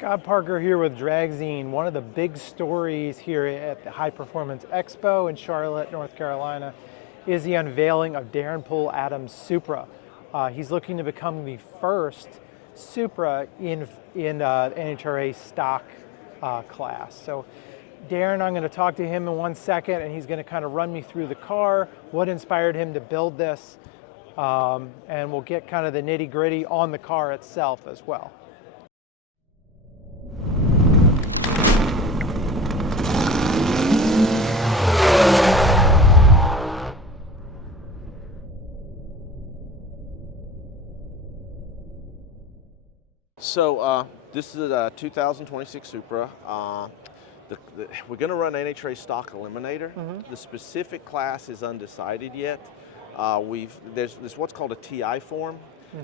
Scott Parker here with Dragzine. One of the big stories here at the High Performance Expo in Charlotte, North Carolina, is the unveiling of Poole Adams' Supra. He's looking to become the first Supra in NHRA Stock class. So Darren, I'm going to talk to him in 1 second, and he's going to kind of run me through the car, what inspired him to build this, and we'll get kind of the nitty-gritty on the car itself as well. So this is a 2026 Supra. We're going to run NHRA Stock Eliminator. The specific class is undecided yet. There's what's called a TI form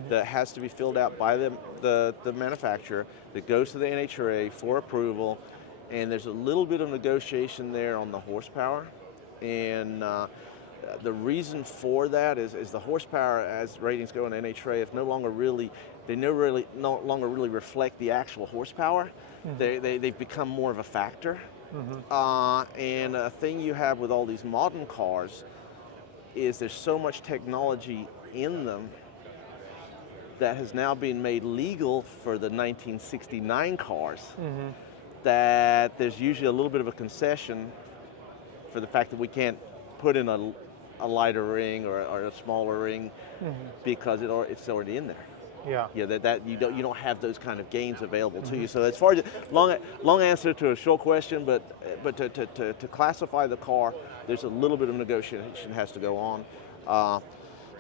that has to be filled out by the manufacturer that goes to the NHRA for approval, and there's a little bit of negotiation there on the horsepower. And the reason for that is the horsepower, as ratings go in NHRA, if no longer really reflect the actual horsepower. They've become more of a factor. And a thing you have with all these modern cars is there's so much technology in them that has now been made legal for the 1969 cars, that there's usually a little bit of a concession for the fact that we can't put in a lighter ring or a smaller ring because it's already in there. Yeah, that you don't have those kind of gains available to you. So as far as long answer to a short question, but to classify the car, there's a little bit of negotiation has to go on.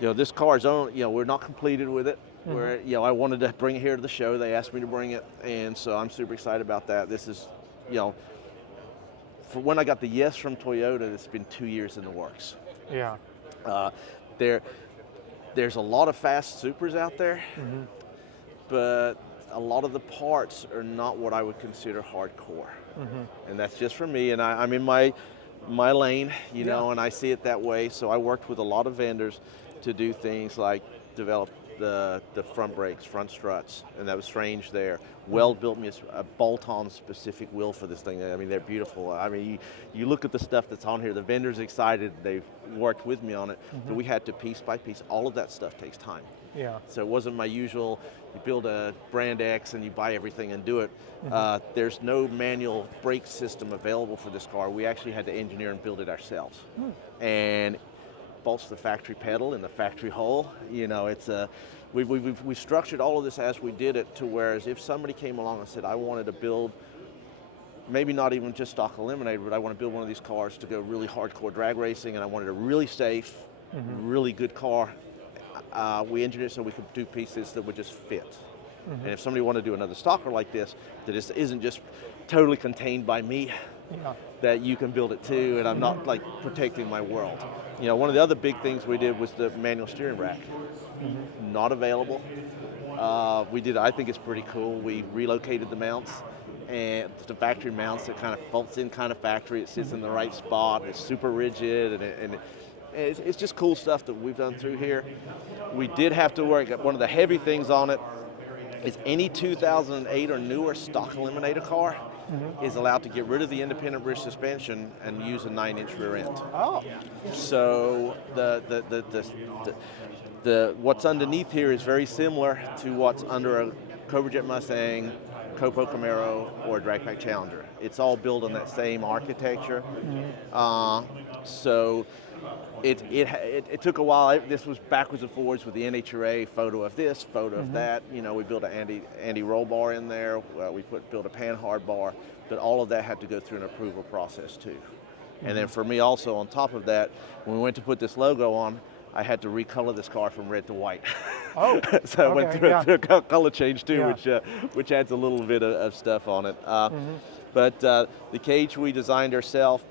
This car is on. We're not completed with it. I wanted to bring it here to the show. They asked me to bring it, and so I'm super excited about that. This is, for when I got the yes from Toyota, it's been 2 years in the works. Yeah. There's a lot of fast Supras out there, but a lot of the parts are not what I would consider hardcore. And that's just for me, and I'm in my lane, and I see it that way. So I worked with a lot of vendors to do things like develop the front brakes, front struts, and that was strange there. Weld built me a bolt-on specific wheel for this thing. I mean, they're beautiful. I mean, you look at the stuff that's on here, the vendor's excited, they've worked with me on it, but we had to piece by piece. All of that stuff takes time. Yeah. So it wasn't my usual, you build a brand X and you buy everything and do it. There's no manual brake system available for this car. We actually had to engineer and build it ourselves. And bolts the factory pedal in the factory hole. We structured all of this as we did it, to whereas if somebody came along and said, I wanted to build, maybe not even just stock eliminator, but I want to build one of these cars to go really hardcore drag racing, and I wanted a really safe, really good car, we engineered it so we could do pieces that would just fit. And if somebody wanted to do another stocker like this, that isn't just totally contained by me, that you can build it too, and I'm not like protecting my world. One of the other big things we did was the manual steering rack. Not available. I think it's pretty cool. We relocated the mounts, and the factory mounts, it kind of bolts in kind of factory. It sits in the right spot. It's super rigid, and it's just cool stuff that we've done through here. We did have to work. One of the heavy things on it is any 2008 or newer stock eliminator car is allowed to get rid of the independent rear suspension and use a 9-inch rear end. Oh. So the what's underneath here is very similar to what's under a Cobra Jet Mustang, Copo Camaro, or a Drag Pack Challenger. It's all built on that same architecture. So it took a while. This was backwards and forwards with the NHRA, photo of this, photo of that. We built an anti-roll bar in there. We built a pan-hard bar, but all of that had to go through an approval process too. And then for me also, on top of that, when we went to put this logo on, I had to recolor this car from red to white. Oh, so I went through a color change too, Yeah. which adds a little bit of stuff on it. But the cage we designed ourselves.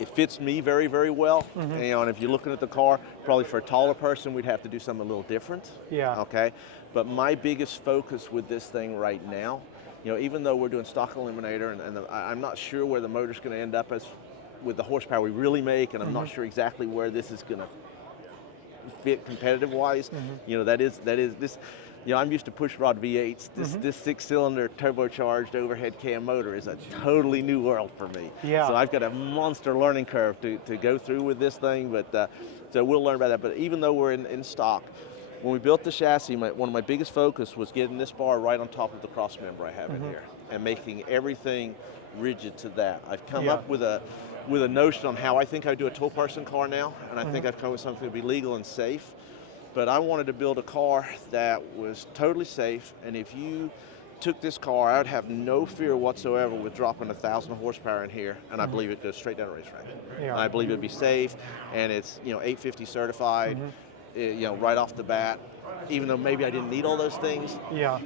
It fits me very, very well. And if you're looking at the car, probably for a taller person, we'd have to do something a little different. Yeah. Okay. But my biggest focus with this thing right now, even though we're doing stock eliminator, and I'm not sure where the motor's going to end up as with the horsepower we really make, and I'm not sure exactly where this is going to fit competitive-wise. That is this. I'm used to push rod V8s. This 6-cylinder turbocharged overhead cam motor is a totally new world for me. Yeah. So I've got a monster learning curve to go through with this thing, but so we'll learn about that. But even though we're in stock, when we built the chassis, one of my biggest focus was getting this bar right on top of the cross member I have in here and making everything rigid to that. I've come up with a notion on how I think I do a two-person car now, and I think I've come with something that would be legal and safe. But I wanted to build a car that was totally safe, and if you took this car, I would have no fear whatsoever with dropping 1,000 horsepower in here, and I believe it goes straight down a racetrack. Yeah. And I believe it'd be safe, and it's 850 certified, right off the bat. Even though maybe I didn't need all those things. Yeah.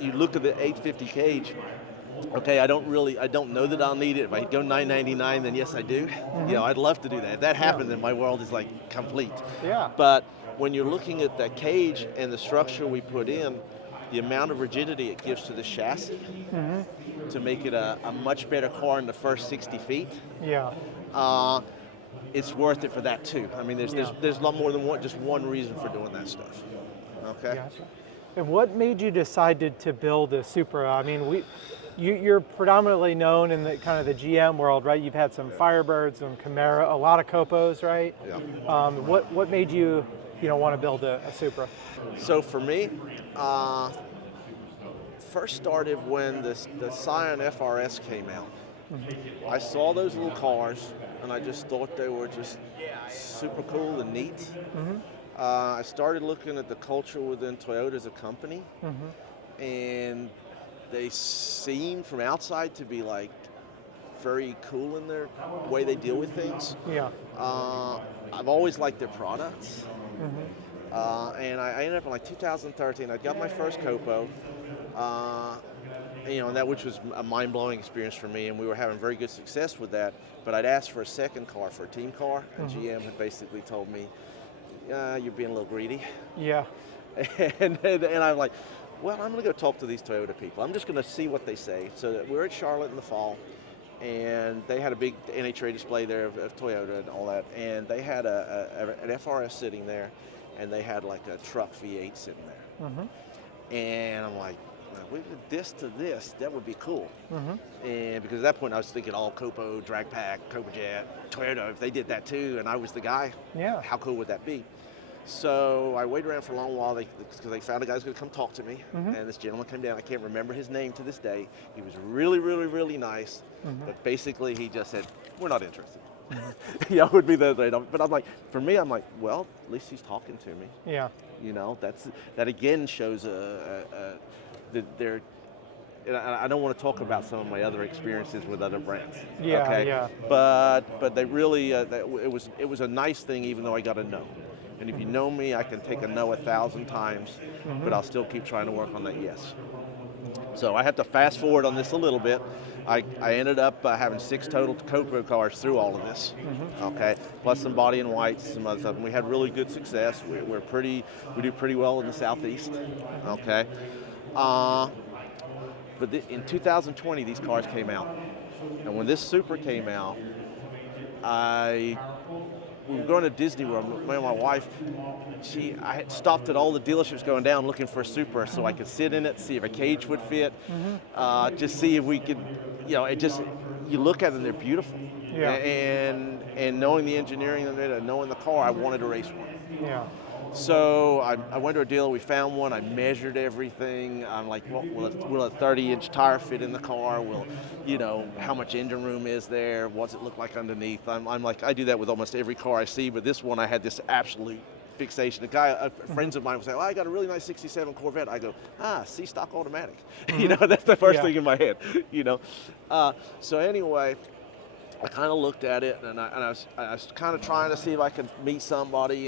You look at the 850 cage. Okay, I don't know that I'll need it. If I go 999, then yes, I do. I'd love to do that. If that happened, then my world is like complete. Yeah. But when you're looking at that cage and the structure we put in, the amount of rigidity it gives to the chassis to make it a much better car in the first 60 feet. Yeah. It's worth it for that too. I mean, there's a lot more than just one reason for doing that stuff. Okay. Gotcha. And what made you decide to build a Supra? I mean, you're predominantly known in the kind of the GM world, right? You've had some Firebirds, some Camaro, a lot of Copos, right? Yeah. What made you want to build a Supra? So for me, first started when the Scion FRS came out. I saw those little cars, and I just thought they were just super cool and neat. I started looking at the culture within Toyota as a company, and they seem from outside to be like very cool in their way they deal with things. Yeah. I've always liked their products. And I ended up in like 2013, I got my first Copo, and that which was a mind-blowing experience for me, and we were having very good success with that, but I'd asked for a second car, for a team car, and GM had basically told me, you're being a little greedy. Yeah. and I'm like, well, I'm going to go talk to these Toyota people. I'm just going to see what they say. So we're at Charlotte in the fall, and they had a big NHRA display there of Toyota and all that, and they had an FRS sitting there, and they had like a truck V8 sitting there. And I'm like, we did this to this, that would be cool. And because at that point I was thinking all Copo, drag pack, Copa Jet, Toyota, if they did that too, and I was the guy, how cool would that be? So I waited around for a long while because they found a guy who's going to come talk to me, and this gentleman came down. I can't remember his name to this day. He was really, really, really nice, but basically he just said, we're not interested. It would be the, but I'm like, for me, I'm like, well, at least he's talking to me. Yeah. That again shows that they're, I don't want to talk about some of my other experiences with other brands. Yeah, okay? yeah. But they really, it was a nice thing, even though I got a no. And if you know me, I can take a no 1,000 times, but I'll still keep trying to work on that yes. So I have to fast forward on this a little bit. I ended up having 6 total Copo cars through all of this, okay, plus some body and whites, some other stuff. And we had really good success. We do pretty well in the Southeast, okay. But in 2020, these cars came out, and when this Supra came out, we were going to Disney World. Me and my wife, I had stopped at all the dealerships going down looking for a Supra so I could sit in it, see if a cage would fit, just see if we could, you look at them, they're beautiful. Yeah. And knowing the engineering of it and knowing the car, I wanted to race one. Yeah. So I went to a dealer, we found one, I measured everything. I'm like, well, will a 30-inch tire fit in the car? Will, how much engine room is there? What's it look like underneath? I'm like, I do that with almost every car I see, but this one I had this absolute fixation. Friends of mine would say, I got a really nice 67 Corvette. I go, C stock automatic. That's the first thing in my head, So anyway, I kind of looked at it, and I was kind of trying to see if I could meet somebody,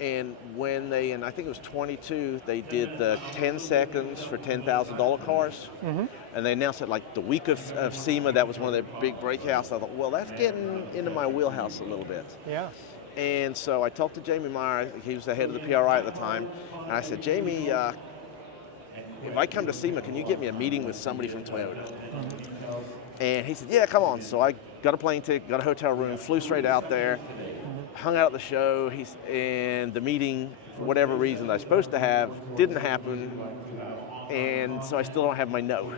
and when they, and I think it was 22, they did the 10 seconds for $10,000 cars. And they announced it like the week of SEMA. That was one of their big breakouts. I thought, well, that's getting into my wheelhouse a little bit. Yeah. And so I talked to Jamie Meyer. He was the head of the PRI at the time. And I said, Jamie, if I come to SEMA, can you get me a meeting with somebody from Toyota? And he said, yeah, come on. So I got a plane ticket, got a hotel room, flew straight out there, hung out at the show, and the meeting for whatever reason I was supposed to have, didn't happen, and so I still don't have my no,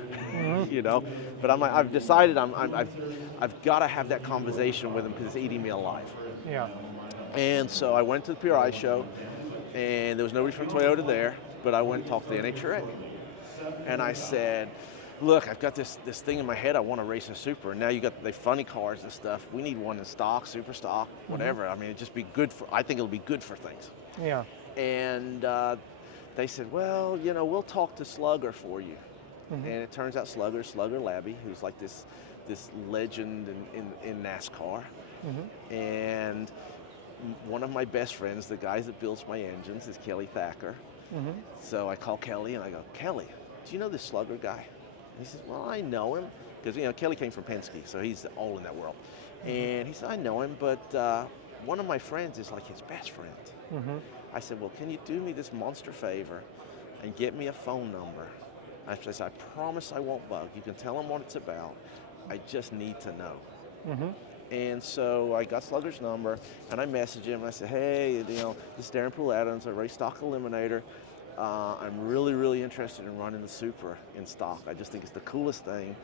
you know. But I've decided I've got to have that conversation with him because it's eating me alive. Yeah. And so I went to the PRI show, and there was nobody from Toyota there, but I went and talked to the NHRA. And I said, look, I've got this thing in my head, I want to race a Supra. And now you got the funny cars and stuff. We need one in stock, super stock, whatever. I mean, it'd just be good for, I think it'll be good for things. Yeah. And they said, well, you know, we'll talk to Slugger for you. And it turns out Slugger Labby, who's like this legend in NASCAR. And one of my best friends, the guys that builds my engines, is Kelly Thacker. So I call Kelly and I go, Kelly, do you know this Slugger guy? He says, well, I know him. Because, you know, Kelly came from Penske, so he's all in that world. And he said, I know him, but one of my friends is like his best friend. I said, well, can you do me this monster favor and get me a phone number? I said, I promise I won't bug. You can tell him what it's about. I just need to know. And so I got Slugger's number, and I messaged him, and I said, hey, you know, this is Darren Poole Adams, I race stock eliminator. I'm really, really interested in running the Supra in stock. I just think it's the coolest thing,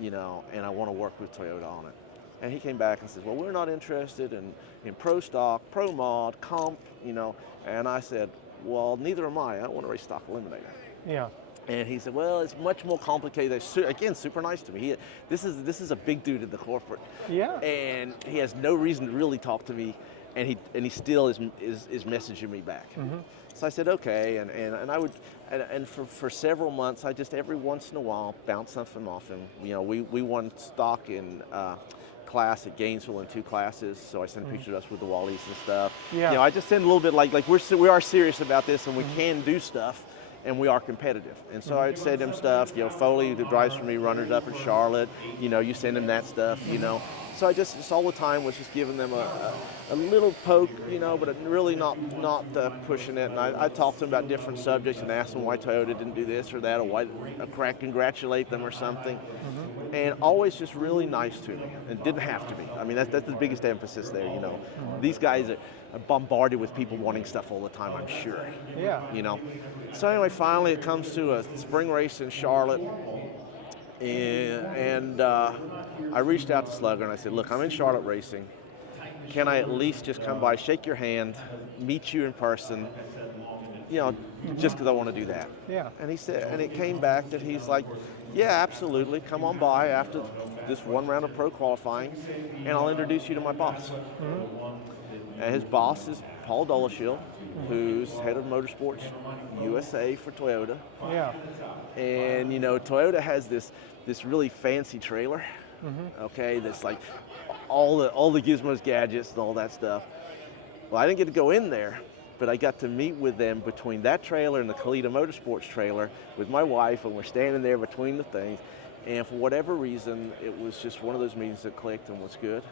you know, and I want to work with Toyota on it. And he came back and said, well, we're not interested in pro stock, pro mod, comp, you know. And I said, well, neither am I. I want to race stock eliminator. Yeah. And he said, well, it's much more complicated. Again, super nice to me. This is a big dude in the corporate. Yeah. And he has no reason to really talk to me, and he still is messaging me back. So I said, okay, and I would, and for several months, I just every once in a while bounce something off him. You know, we won stock in class at Gainesville in 2 classes, so I sent pictures of us with the Wallies and stuff. Yeah. You know, I just send a little bit like we are serious about this, and we can do stuff. And we are competitive. And so I'd send him stuff, you know, Foley, who drives for me, runners up in Charlotte, you know, you send him that stuff, you know. So I just all the time was just giving them a little poke, you know, but really not pushing it. And I talked to them about different subjects and asked them why Toyota didn't do this or that, or why congratulate them or something. And always just really nice to me, and didn't have to be. I mean, that's the biggest emphasis there, you know. These guys are bombarded with people wanting stuff all the time, I'm sure. Yeah. You know. So anyway, finally it comes to a spring race in Charlotte, and I reached out to Slugger and I said, look, I'm in Charlotte racing. Can I at least just come by, shake your hand, meet you in person, you know, just because I want to do that. Yeah. And he said, and it came back that he's like, yeah, absolutely, come on by after this one round of pro qualifying, and I'll introduce you to my boss. And his boss is Paul Doleshill, who's head of motorsports USA for Toyota. Yeah. And you know, Toyota has this really fancy trailer, okay, that's like all the gizmos, gadgets, and all that stuff. Well, I didn't get to go in there, but I got to meet with them between that trailer and the Kalita Motorsports trailer with my wife, and we're standing there between the things. And for whatever reason, it was just one of those meetings that clicked and was good.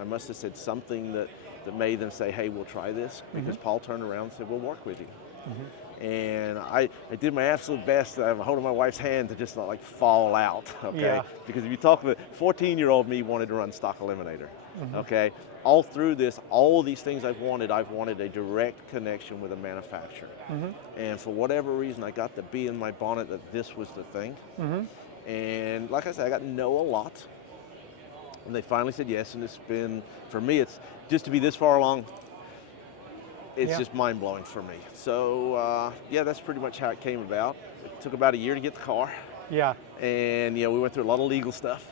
I must have said something that made them say, hey, we'll try this, because Paul turned around and said, we'll work with you. And I did my absolute best. I'm holding my wife's hand to just not like fall out, okay? Yeah. Because if you talk about 14-year-old me wanted to run stock eliminator, okay? All through this, all of these things I've wanted a direct connection with a manufacturer. And for whatever reason, I got to be in my bonnet that this was the thing. And like I said, I got to know a lot. And they finally said yes, and it's been, for me, it's just to be this far along, it's just mind-blowing for me. So, yeah, that's pretty much how it came about. It took about a year to get the car. Yeah. And, you know, we went through a lot of legal stuff.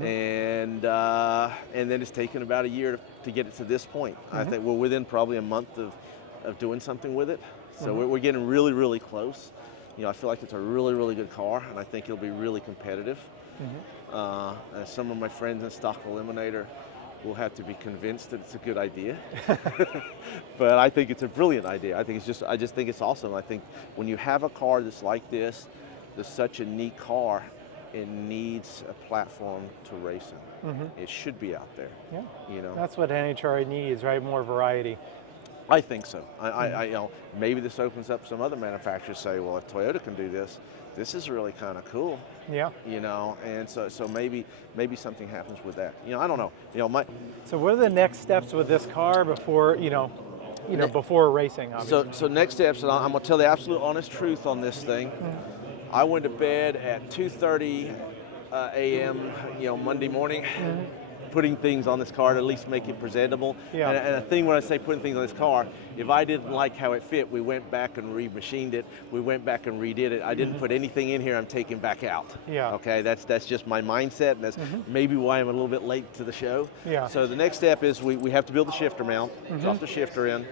And then it's taken about a year to get it to this point. I think we're within probably a month of doing something with it. So we're getting really, really close. You know, I feel like it's a really, really good car, and I think it'll be really competitive. And some of my friends in Stock Eliminator will have to be convinced that it's a good idea. But I think it's a brilliant idea. I just think it's awesome. I think when you have a car that's like this, that's such a neat car, it needs a platform to race in. It should be out there. Yeah. You know. That's what NHRA needs, right? More variety. I think so. I you know, maybe this opens up some other manufacturers say, well, if Toyota can do this, this is really kind of cool. Yeah. You know, and so maybe something happens with that. You know, I don't know. You know, so what are the next steps with this car before, you know, you know, before racing, obviously. So next steps, and I'm gonna tell the absolute honest truth on this thing. I went to bed at 2:30 a.m. You know, Monday morning, putting things on this car to at least make it presentable. Yeah. And a thing when I say putting things on this car, if I didn't like how it fit, we went back and remachined it. We went back and redid it. I didn't put anything in here I'm taking back out. Yeah. Okay, that's just my mindset, and that's maybe why I'm a little bit late to the show. Yeah. So the next step is we have to build the shifter mount, drop the shifter in.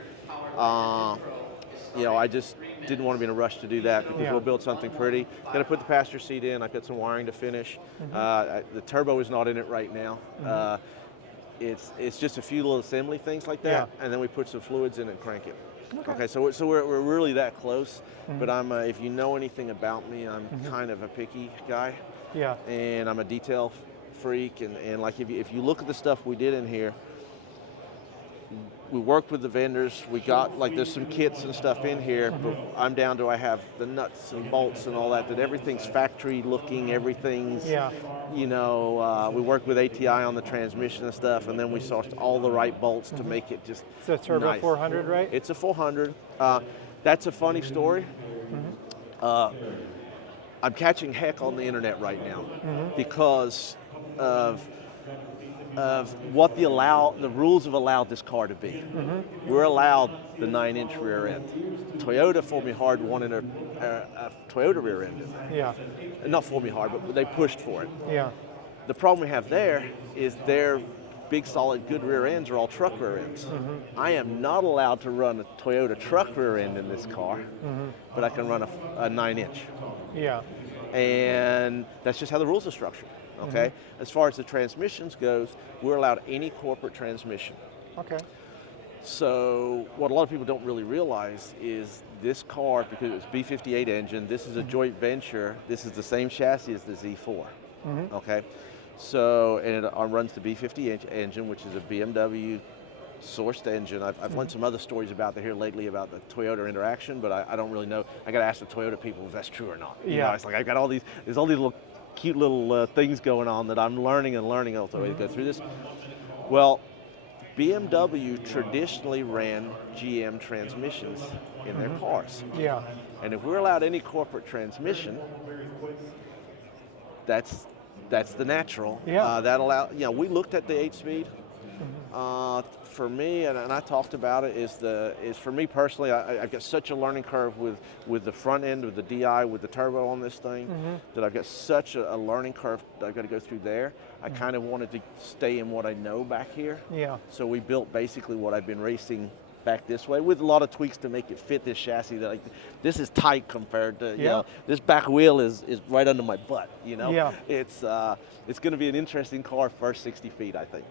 You know, I just didn't want to be in a rush to do that because we'll build something pretty. Got to put the passenger seat in. I've got some wiring to finish. The turbo is not in it right now. It's just a few little assembly things like that, and then we put some fluids in and crank it. Okay, so we're really that close. But I'm if you know anything about me, I'm kind of a picky guy. Yeah. And I'm a detail freak, and like if you look at the stuff we did in here, we worked with the vendors. We got, like, there's some kits and stuff in here, but I'm down to I have the nuts and bolts and all that everything's factory looking, everything's, you know, we worked with ATI on the transmission and stuff, and then we sourced all the right bolts to make it just It's a turbo nice. 400, right? It's a 400. That's a funny story. I'm catching heck on the internet right now because of what the rules have allowed this car to be. We're allowed the 9-inch rear end. Toyota for me hard wanted a Toyota rear end in there. Yeah. Not for me hard, but they pushed for it. Yeah. The problem we have there is their big solid good rear ends are all truck rear ends. I am not allowed to run a Toyota truck rear end in this car, but I can run a 9-inch. Yeah. And that's just how the rules are structured. Okay. As far as the transmissions goes, we're allowed any corporate transmission. Okay. So what a lot of people don't really realize is this car, because it's B58 engine, this is a joint venture. This is the same chassis as the Z4. Okay. So, and it runs the B50 engine, which is a BMW sourced engine. I've learned some other stories about here lately about the Toyota interaction, but I don't really know. I got to ask the Toyota people if that's true or not. You know, it's like I've got there's all these little cute little things going on that I'm learning all the way to go through this. Well, BMW traditionally ran GM transmissions in their cars. Yeah. And if we're allowed any corporate transmission, that's the natural. Yeah. We looked at the 8-speed. For me, and I talked about it, is for me personally, I've got such a learning curve with the front end of the DI with the turbo on this thing that I've got such a learning curve that I've got to go through there. I kind of wanted to stay in what I know back here. Yeah. So we built basically what I've been racing back this way with a lot of tweaks to make it fit this chassis. That this is tight compared to you know, this back wheel is right under my butt. You know. Yeah. It's going to be an interesting car first 60 feet, I think.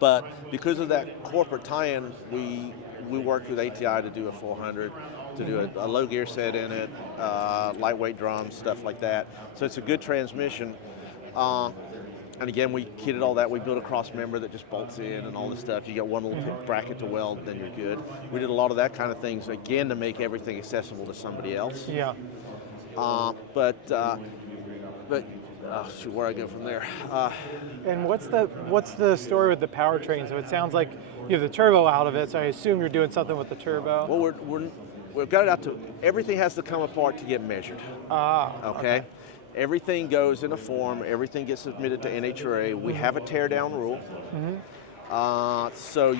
But because of that corporate tie-in, we worked with ATI to do a 400, to do a low gear set in it, lightweight drums, stuff like that. So it's a good transmission. And again, we kitted all that. We built a cross member that just bolts in and all this stuff. You got one little bracket to weld, then you're good. We did a lot of that kind of things, again, to make everything accessible to somebody else. Yeah. But shoot, where I go from there. And what's the story with the powertrain? So it sounds like you have the turbo out of it, so I assume you're doing something with the turbo. Well, we've got it out to, everything has to come apart to get measured. Okay. Everything goes in a form, everything gets submitted to NHRA. We have a tear down rule. So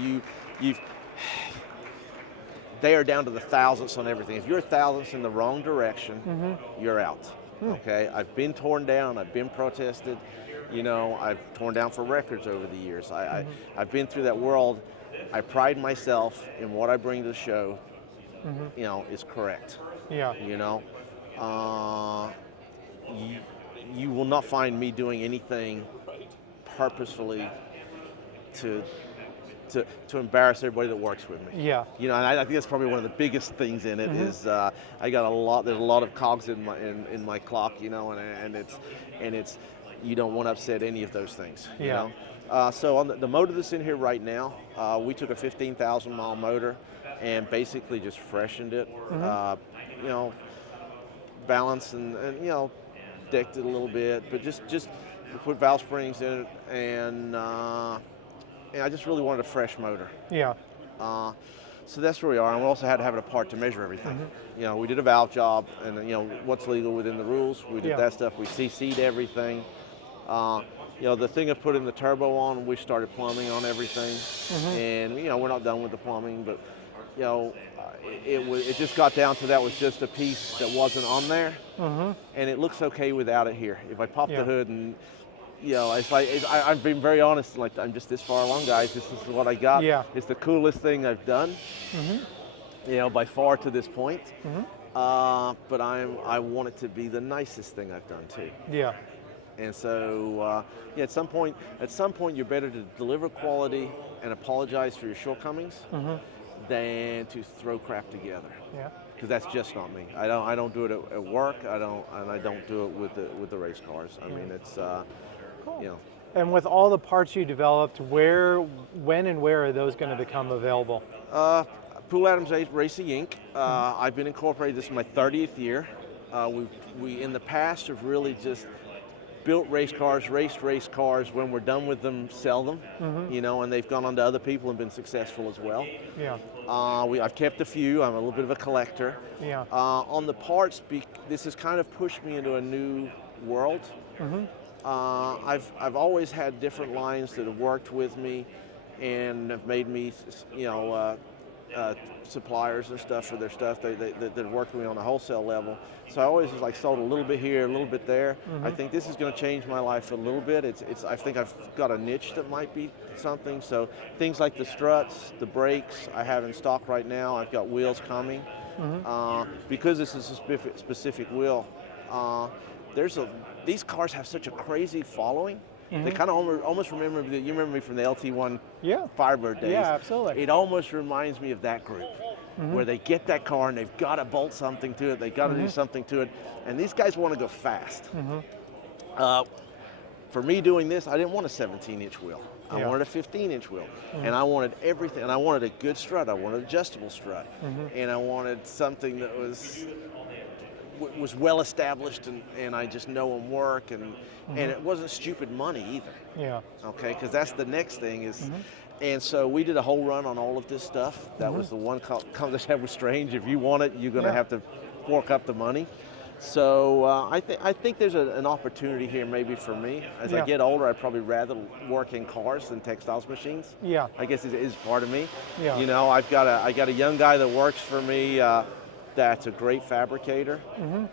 they are down to the thousandths on everything. If you're a thousandths in the wrong direction, you're out. Okay, I've been torn down, I've been protested, you know, I've torn down for records over the years. I've been through that world. I pride myself in what I bring to the show, you know, is correct. Yeah. You know, you will not find me doing anything purposefully to embarrass everybody that works with me. Yeah. You know, and I think that's probably one of the biggest things in it is there's a lot of cogs in my clock, you know, and it's you don't want to upset any of those things. You know? So on the motor that's in here right now, we took a 15,000 mile motor and basically just freshened it. You know, balanced and you know, decked it a little bit, but just put valve springs in it and I just really wanted a fresh motor. Yeah. So that's where we are, and we also had to have a part to measure everything. You know, we did a valve job, and you know what's legal within the rules. We did that stuff. We CC'd everything. You know, the thing of putting the turbo on, we started plumbing on everything, and you know we're not done with the plumbing, but you know it just got down to that was just a piece that wasn't on there, and it looks okay without it here. If I pop the hood and you know, it's like I've been very honest. Like I'm just this far along, guys. This is what I got. Yeah. It's the coolest thing I've done. You know, by far to this point. But I want it to be the nicest thing I've done too. Yeah. And so, yeah, at some point, you're better to deliver quality and apologize for your shortcomings than to throw crap together. Yeah. Because that's just not me. I don't do it at work. I don't do it with the race cars. I mean, it's Cool. you know. And with all the parts you developed, when and where are those going to become available? Poole Adams Racing Inc. I've been incorporated. This is my 30th year. We in the past have really just built race cars, raced race cars. When we're done with them, sell them. You know, and they've gone on to other people and been successful as well. Yeah. I've kept a few. I'm a little bit of a collector. Yeah. On the parts, this has kind of pushed me into a new world. I've always had different lines that have worked with me and have made me, you know, suppliers and stuff for their stuff that work with me on a wholesale level. So I always like sold a little bit here, a little bit there. I think this is going to change my life a little bit. I think I've got a niche that might be something. So things like the struts, the brakes I have in stock right now. I've got wheels coming. Because this is a specific wheel. These cars have such a crazy following. They kind of almost remember me. You remember me from the LT1 Firebird days. Yeah, absolutely. It almost reminds me of that group, where they get that car and they've got to bolt something to it. They've got to do something to it, and these guys want to go fast. For me doing this, I didn't want a 17-inch wheel. I wanted a 15-inch wheel, and I wanted everything. And I wanted a good strut. I wanted an adjustable strut, and I wanted something that was well established, and I just know them work, and it wasn't stupid money either. Yeah. Okay, because that's the next thing is, and so we did a whole run on all of this stuff. That was the one conversation that was strange. If you want it, you're going to have to fork up the money. So I think there's an opportunity here maybe for me. As I get older, I'd probably rather work in cars than textiles machines. Yeah. I guess it is part of me. Yeah. You know, I got a young guy that works for me. That's a great fabricator,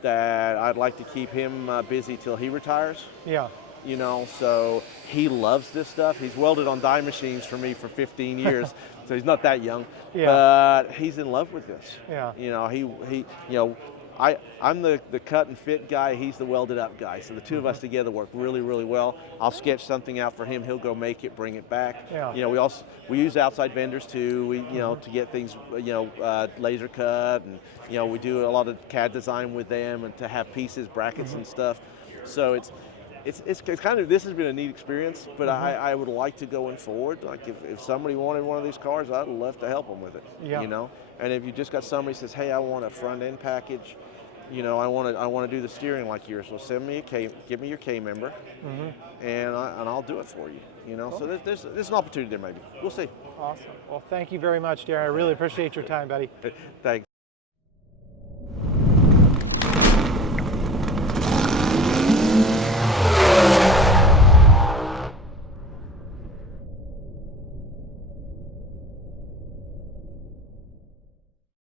that I'd like to keep him busy till he retires. Yeah. You know, so he loves this stuff. He's welded on die machines for me for 15 years, so he's not that young. Yeah. But he's in love with this. Yeah. You know, he you know, I'm the cut and fit guy, he's the welded up guy. So the two of us together work really, really well. I'll sketch something out for him, he'll go make it, bring it back. Yeah. You know, we use outside vendors too, you know, to get things, you know, laser cut, and you know, we do a lot of CAD design with them, and to have pieces, brackets and stuff. So it's kind of, this has been a neat experience, but I would like to going forward, like if somebody wanted one of these cars, I'd love to help them with it. Yeah. You know, and if you just got somebody who says, hey, I want a front end package, you know, I want to do the steering like yours, well, send me give me your K member, and I'll do it for you. You know, cool. So there's an opportunity there maybe. We'll see. Awesome. Well, thank you very much, Darren. I really appreciate your time, buddy. Thanks.